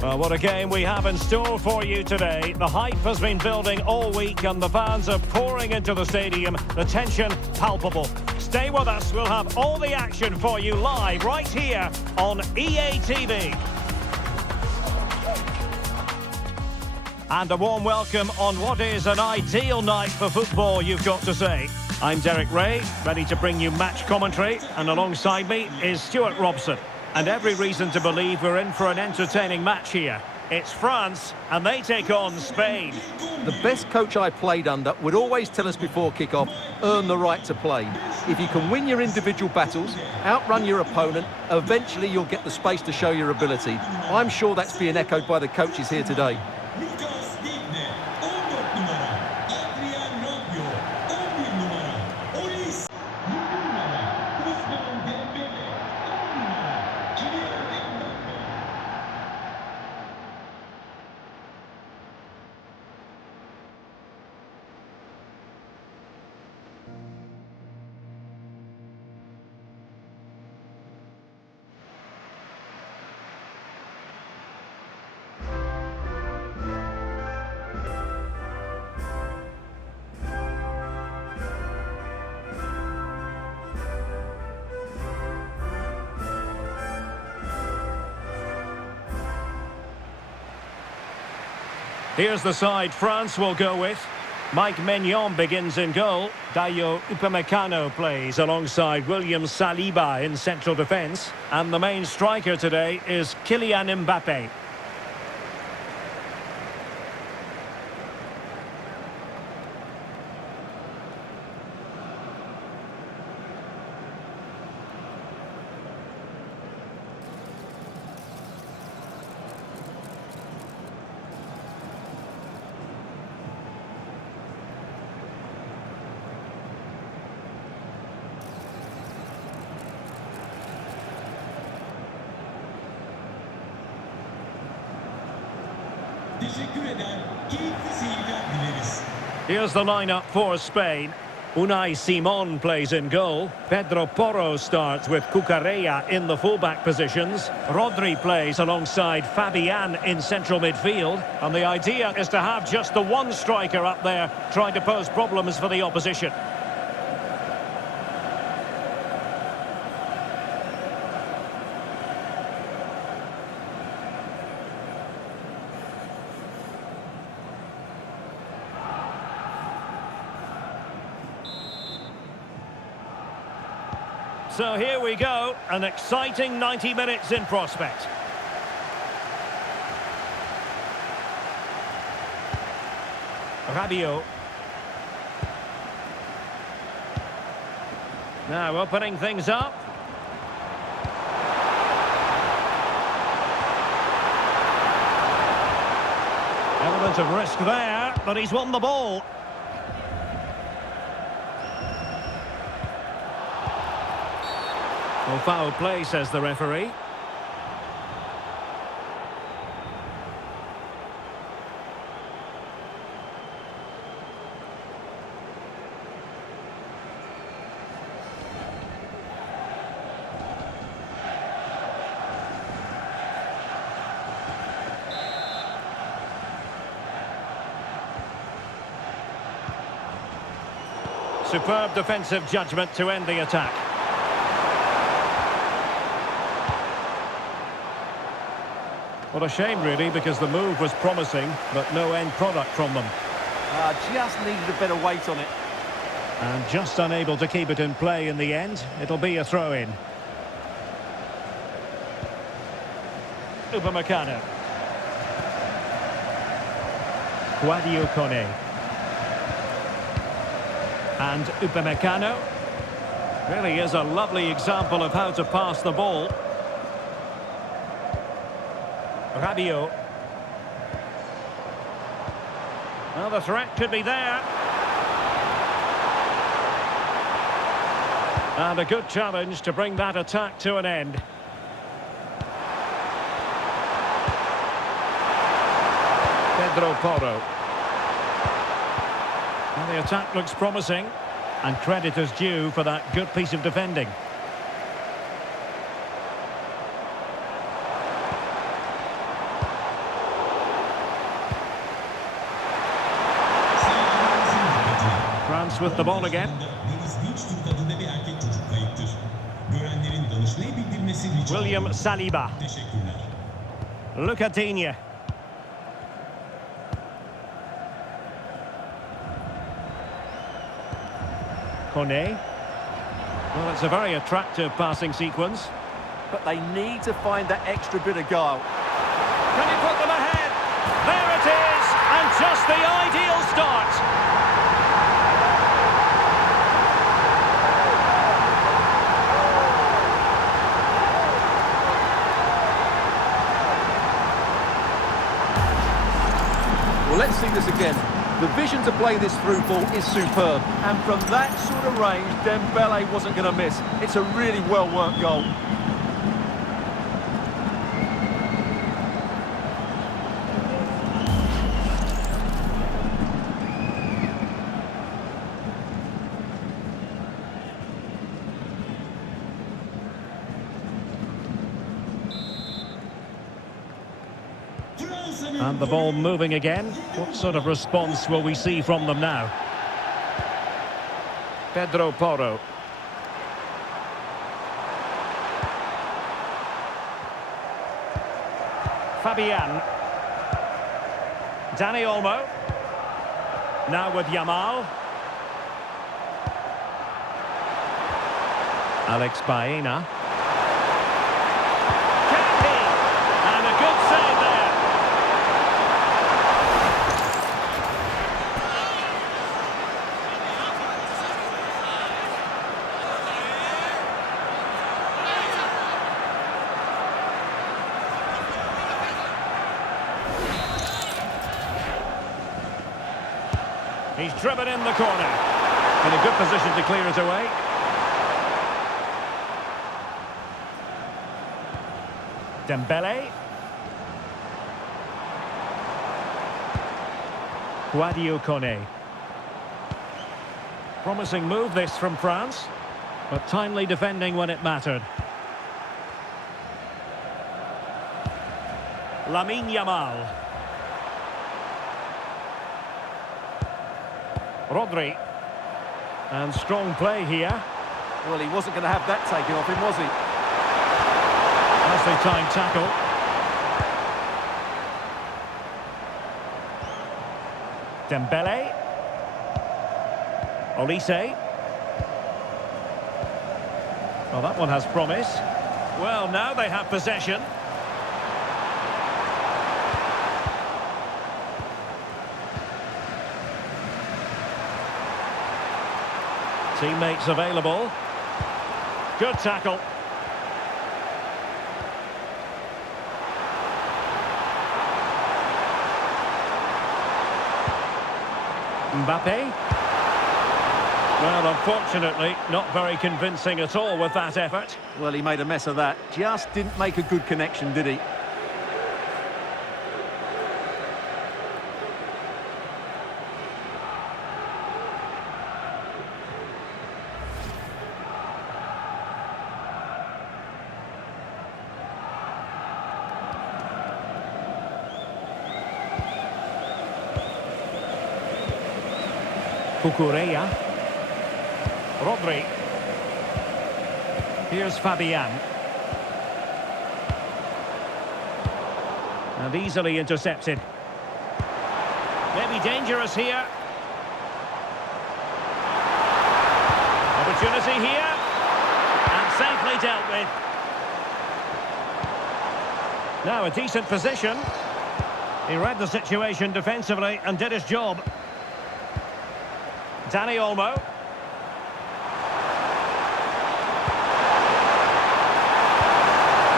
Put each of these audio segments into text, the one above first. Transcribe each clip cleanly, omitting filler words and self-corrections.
Well, what a game we have in store for you today. The hype has been building all week and the fans are pouring into the stadium. The tension palpable. Stay with us. We'll have all the action for you live right here on EA TV. And a warm welcome on what is an ideal night for football, you've got to say. I'm Derek Ray, ready to bring you match commentary, and alongside me is Stuart Robson. And every reason to believe we're in for an entertaining match here. It's France, and they take on Spain. The best coach I played under would always tell us before kick-off, earn the right to play. If you can win your individual battles, outrun your opponent, eventually you'll get the space to show your ability. I'm sure that's being echoed by the coaches here today. Here's the side France will go with. Mike Maignan begins in goal. Dayot Upamecano plays alongside William Saliba in central defence. And the main striker today is Kylian Mbappe. Here's the lineup for Spain. Unai Simon plays in goal. Pedro Porro starts with Cucurella in the fullback positions. Rodri plays alongside Fabian in central midfield. And the idea is to have just the one striker up there trying to pose problems for the opposition. So here we go, an exciting 90 minutes in prospect. Rabiot. Now opening things up. Element of risk there, but he's won the ball. Well, foul play, says the referee. Superb defensive judgment to end the attack. What a shame, really, because the move was promising, but no end product from them. Just needed a better weight on it. And just unable to keep it in play in the end. It'll be a throw-in. Upamecano. Guadio Kone. And Upamecano. Really is a lovely example of how to pass the ball. Rabiot. Well, the threat could be there. And a good challenge to bring that attack to an end. Pedro Porro. Well, the attack looks promising, and credit is due for that good piece of defending. France with the ball again. William Saliba. Luca Digne. Kone. Well, it's a very attractive passing sequence. But they need to find that extra bit of guile. Can he put them ahead? There it is! And just the ideal start. Well, let's see this again. The vision to play this through ball is superb. And from that sort of range, Dembele wasn't going to miss. It's a really well-worked goal. And the ball moving again. What sort of response will we see from them now? Pedro Porro. Fabian. Dani Olmo. Now with Yamal. Alex Baena. Can he? And a good save there. He's driven in the corner. In a good position to clear it away. Dembele. Kone. Promising move this from France, but timely defending when it mattered. Lamine Yamal. Rodri. And strong play here. Well, he wasn't going to have that taken off him, was he? As they try and tackle. Dembele. Olise. Well, that one has promise. Well, now they have possession. Teammates available. Good tackle. Mbappe. Well, unfortunately, not very convincing at all with that effort. Well, he made a mess of that. Just didn't make a good connection, did he? Cucurella. Rodri. Here's Fabian. And easily intercepted. Maybe dangerous here. Opportunity here. And safely dealt with. Now a decent position. He read the situation defensively and did his job. Dani Olmo.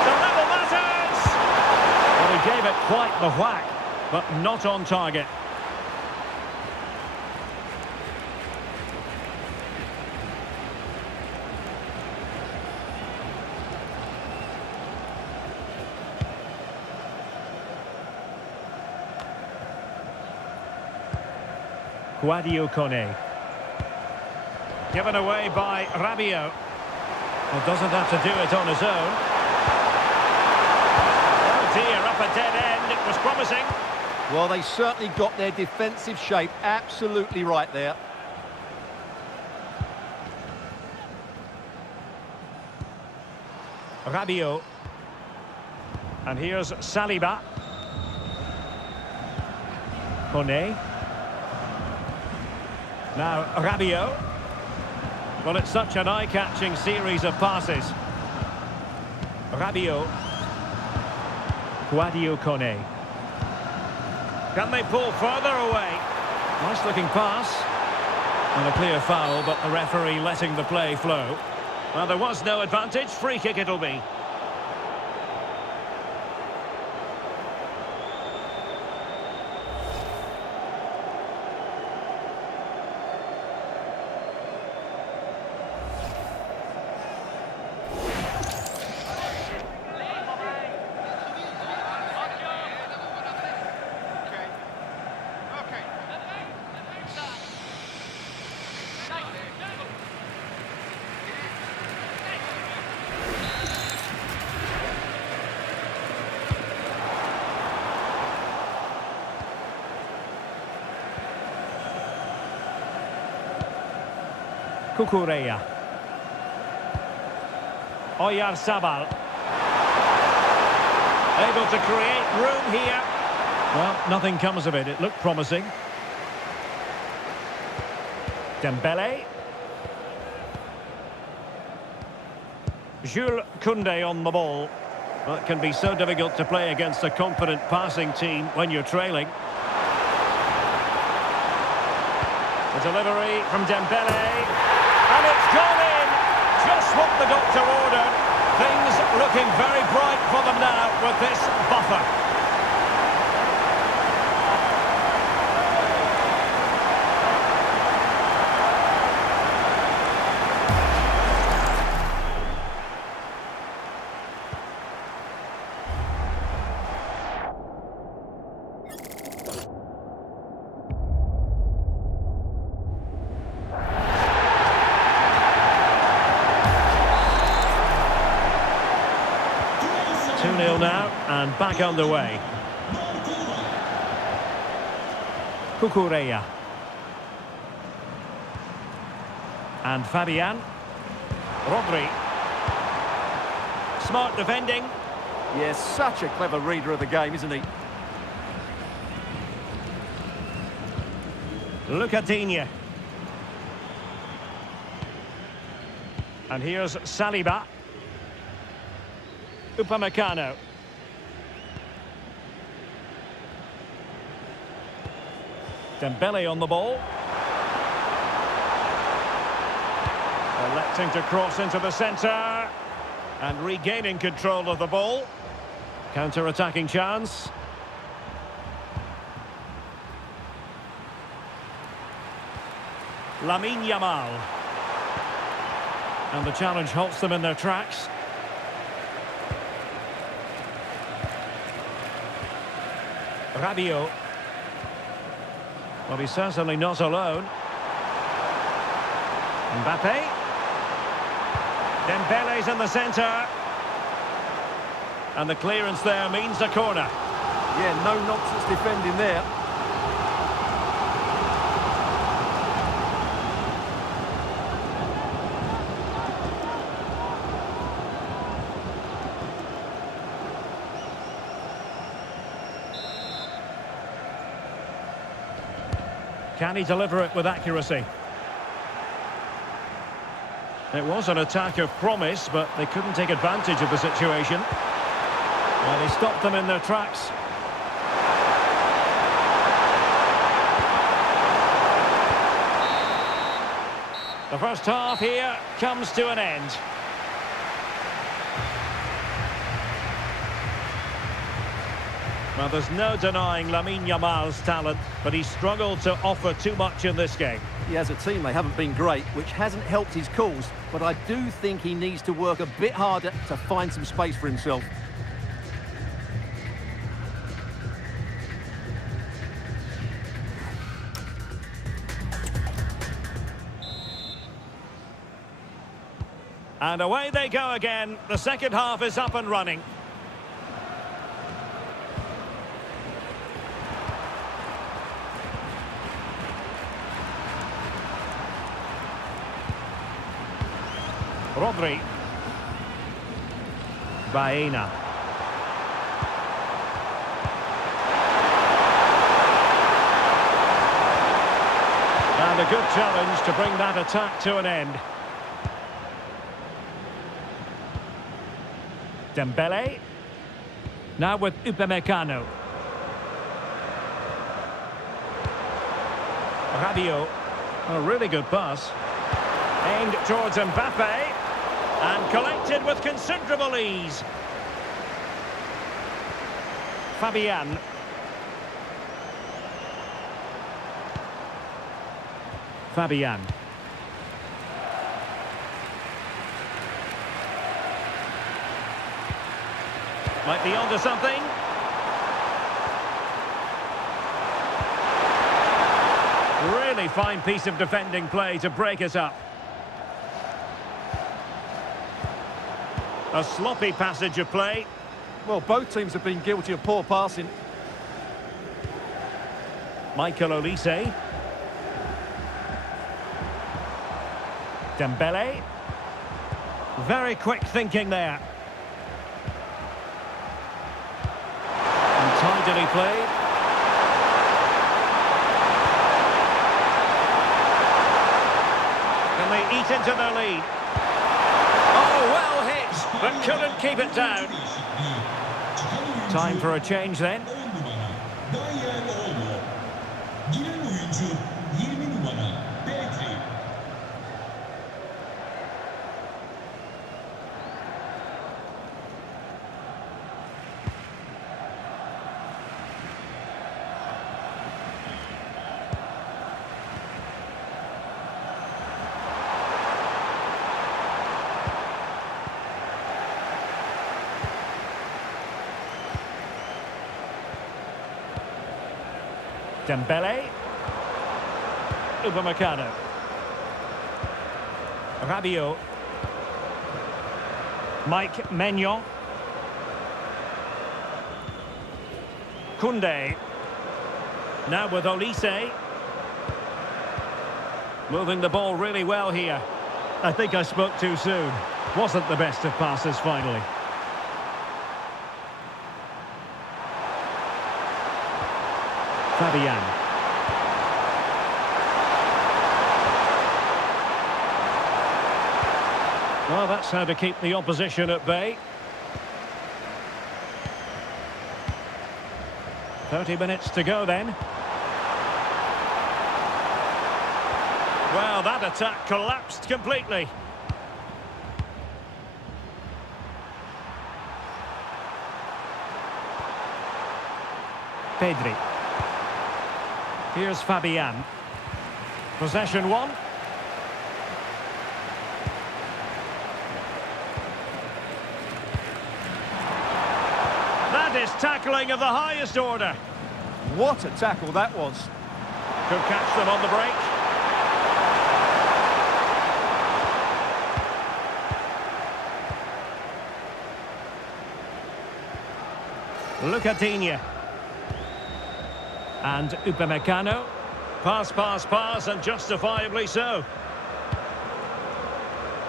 The level matters! Well, he gave it quite the whack, but not on target. Kone. Given away by Rabiot. Well, doesn't have to do it on his own. Oh dear, up a dead end. It was promising. Well, they certainly got their defensive shape absolutely right there. Rabiot. And here's Saliba. Kone. Now Rabiot. Well, it's such an eye-catching series of passes. Rabiot. Guadio Kone. Can they pull further away? Nice looking pass. And a clear foul, but the referee letting the play flow. Well, there was no advantage. Free kick it'll be. Cucurella. Oyarzabal. Able to create room here. Well, nothing comes of it. It looked promising. Dembele. Jules Koundé on the ball. Well, it can be so difficult to play against a confident passing team when you're trailing. The delivery from Dembele. And it's gone in, just what the doctor ordered. Things looking very bright for them now with this buffer. Now, and back underway. Cucurella. And Fabian. Rodri. Smart defending. Yes, such a clever reader of the game, isn't he? Lucadinha. And here's Saliba. Upamecano. Dembele on the ball. Electing to cross into the centre. And regaining control of the ball. Counter-attacking chance. Lamine Yamal. And the challenge halts them in their tracks. Rabiot. Well, he's certainly not alone. Mbappe. Dembele's in the centre. And the clearance there means a corner. Yeah, no nonsense defending there. Can he deliver it with accuracy? It was an attack of promise, but they couldn't take advantage of the situation. Well, he stopped them in their tracks. The first half here comes to an end. Well, there's no denying Lamine Yamal's talent, but he struggled to offer too much in this game. Yeah, as a team, they haven't been great, which hasn't helped his cause, but I do think he needs to work a bit harder to find some space for himself. And away they go again. The second half is up and running. Rodri. Baena. And a good challenge to bring that attack to an end. Dembele. Now with Upamecano. Rabiot. A really good pass. Aimed towards Mbappe. And collected with considerable ease. Fabian. Fabian. Might be onto something. Really fine piece of defending play to break us up. A sloppy passage of play. Well, both teams have been guilty of poor passing. Michael Olise. Dembele. Very quick thinking there. And tidily played. Can they eat into their lead? Oh, well hit, but couldn't keep it down. Time for a change then. Dembele. Upamecano. Rabiot. Mike Maignan. Koundé. Now with Olise. Moving the ball really well here. I think I spoke too soon. Wasn't the best of passes finally. Fabian. Well, that's how to keep the opposition at bay. 30 minutes to go then. Well, that attack collapsed completely. Pedri. Here's Fabian. Possession one. That is tackling of the highest order. What a tackle that was. Could catch them on the break. Lucadinha. And Upamecano. Pass, pass, pass, and justifiably so.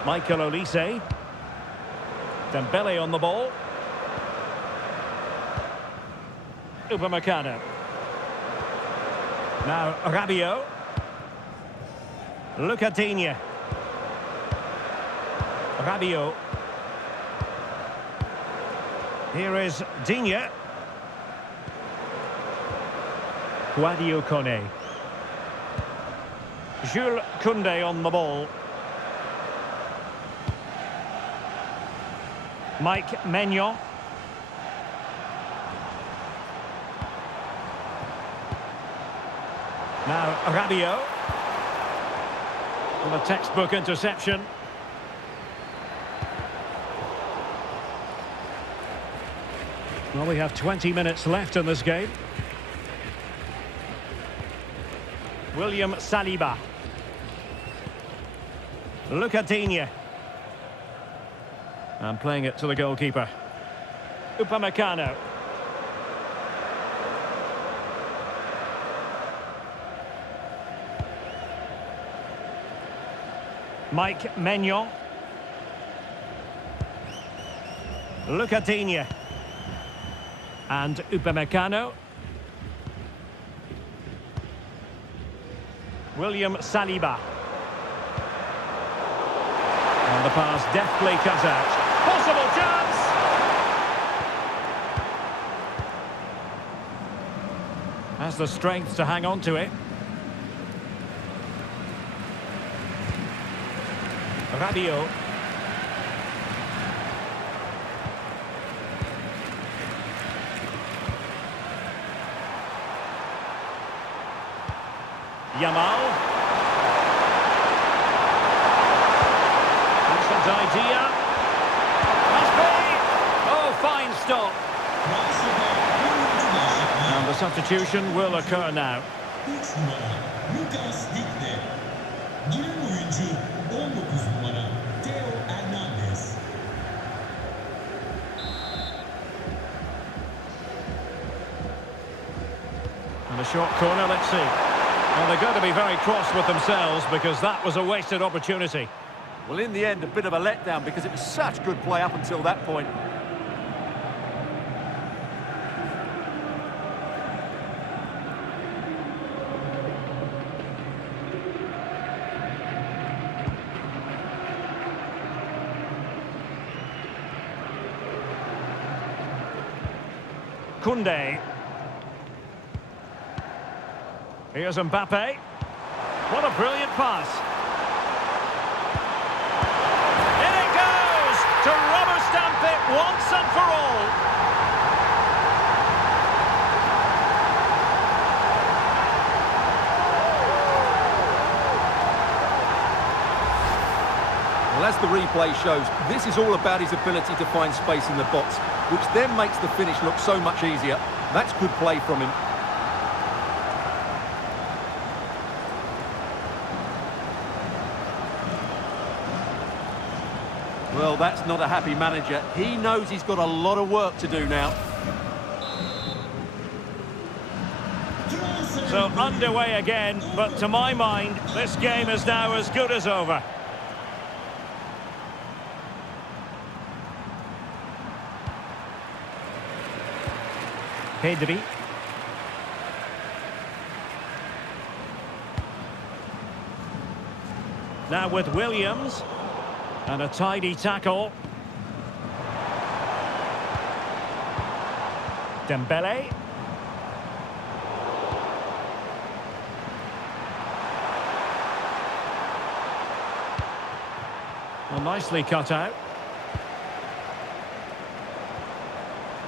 Michael Olise. Dembele on the ball. Upamecano. Now Rabiot. Lucadinha. Rabiot. Here is Digne. Guadio Kone. Jules Koundé on the ball. Mike Maignan. Now Rabiot. Well, a textbook interception. Well, we have 20 minutes left in this game. William Saliba. Lucadinha. And playing it to the goalkeeper. Upamecano. Mike Maignan. Lucadinha. And Upamecano. William Saliba. And the pass deftly cut out. Possible chance! Has the strength to hang on to it. Rabiot. Yamal. Decent idea. Must be. Oh, fine stop. And the substitution will occur now. And a short corner, let's see. Well, they're going to be very cross with themselves because that was a wasted opportunity. Well, in the end, a bit of a letdown because it was such good play up until that point. Koundé. Here's Mbappe. What a brilliant pass. In it goes to rubber stamp it once and for all. Well, as the replay shows, this is all about his ability to find space in the box, which then makes the finish look so much easier. That's good play from him. Well, that's not a happy manager. He knows he's got a lot of work to do now. So underway again, but to my mind, this game is now as good as over. Pedri. Now with Williams. And a tidy tackle. Dembele. Well, nicely cut out.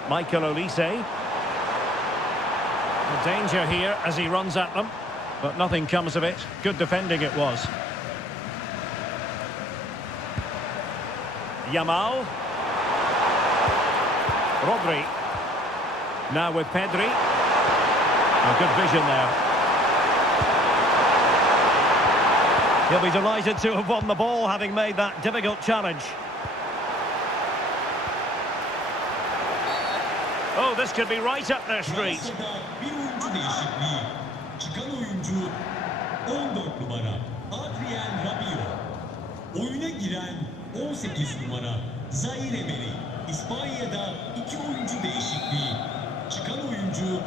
Michael Olise. The danger here as he runs at them. But nothing comes of it. Good defending it was. Yamal. Rodri. Now with Pedri. A good vision there. He'll be delighted to have won the ball, having made that difficult challenge. Oh, this could be right up their street. Oyuna giren 18 numara Zaire Emery, İspanya'da 2 oyuncu değişikliği. Çıkan oyuncu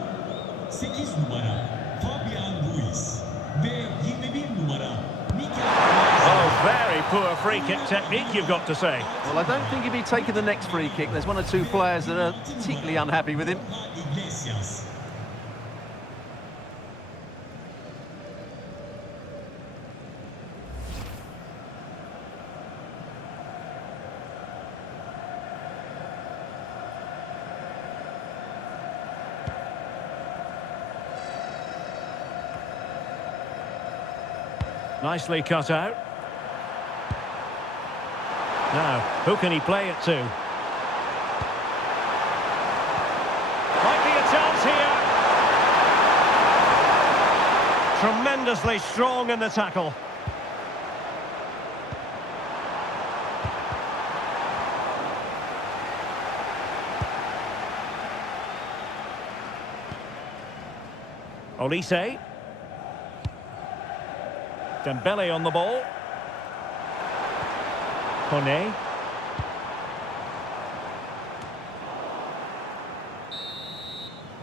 8 numara Fabian Ruiz ve 21 numara Mikel. Oh, very poor free kick technique, you've got to say. Well, I don't think he'll be taking the next free kick. There's one or two players that are particularly unhappy with him. Nicely cut out. Now, who can he play it to? Might be a chance here. Tremendously strong in the tackle. Olise. Dembele on the ball. Koné.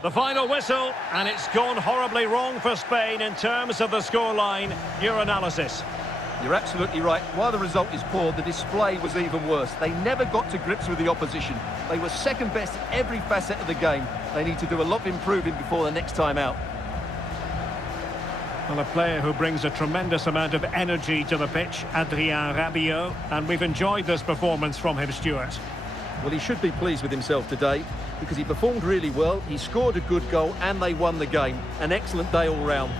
The final whistle, and it's gone horribly wrong for Spain in terms of the scoreline. Your analysis. You're absolutely right. While the result is poor, the display was even worse. They never got to grips with the opposition. They were second best in every facet of the game. They need to do a lot of improving before the next time out. Well, a player who brings a tremendous amount of energy to the pitch, Adrien Rabiot, and we've enjoyed this performance from him, Stuart. Well, he should be pleased with himself today because he performed really well, he scored a good goal and they won the game. An excellent day all round.